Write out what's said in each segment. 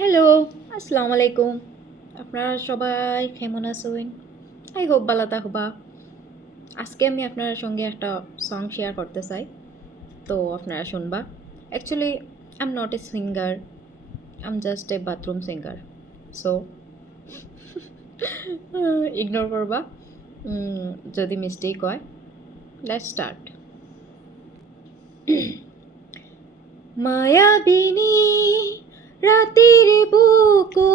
Hello, আসসালামু আলাইকুম। আপনারা সবাই কেমন আছেন? আই হোপ ভালো থাকবা। আজকে আমি আপনার সঙ্গে একটা সং শেয়ার করতে চাই, তো আপনারা শুনবা। Actually I am not a singer, I am just a bathroom singer. So ignore করবা যদি মিস্টেক হয়। Let's start. মায়াবিনী রাতের বুকো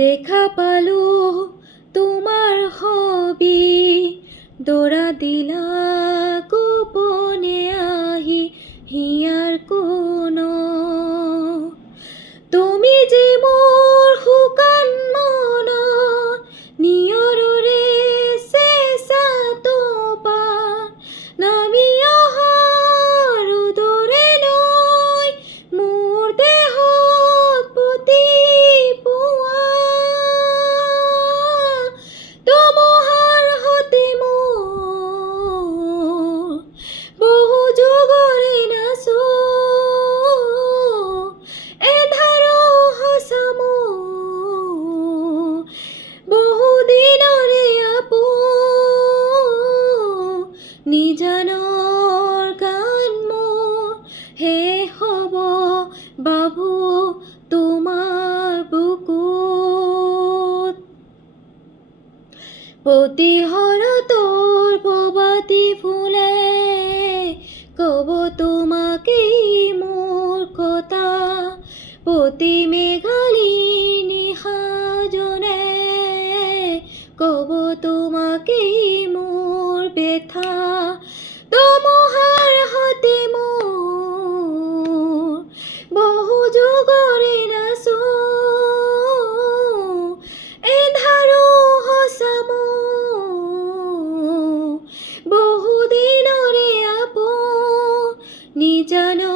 দেখা পালো তোমার হবি দৌড়া দিলা গোপনে আহি হিয়ার কোন তুমি যে মোর হুকান মন নিয়ররে চেঁচা তোপা নামি অহাৰ উদৰে নৈ মোৰ দেহত পুতি পোৱা তমহাৰ হতে মোৰ বহু যুগৰে নাচো এধাৰো সঁচা মোৰ বহু দিনৰে আপোন নিজানৰ গান মোৰ শেষ হ'ব বাবু তোমাৰ বুকুত প্ৰতিহৰতৰ প্ৰবাদী ফুলে কব তোমাকেই মোৰ কথা প্ৰতি মেঘালী নিশাজনে কব তোমাকেই মোৰ ব্যথা তমহাৰ হতে মোৰ বহু যুগৰে নাচো এধাৰো সঁচা মোৰ বহু দিনৰে আপোন নিজানো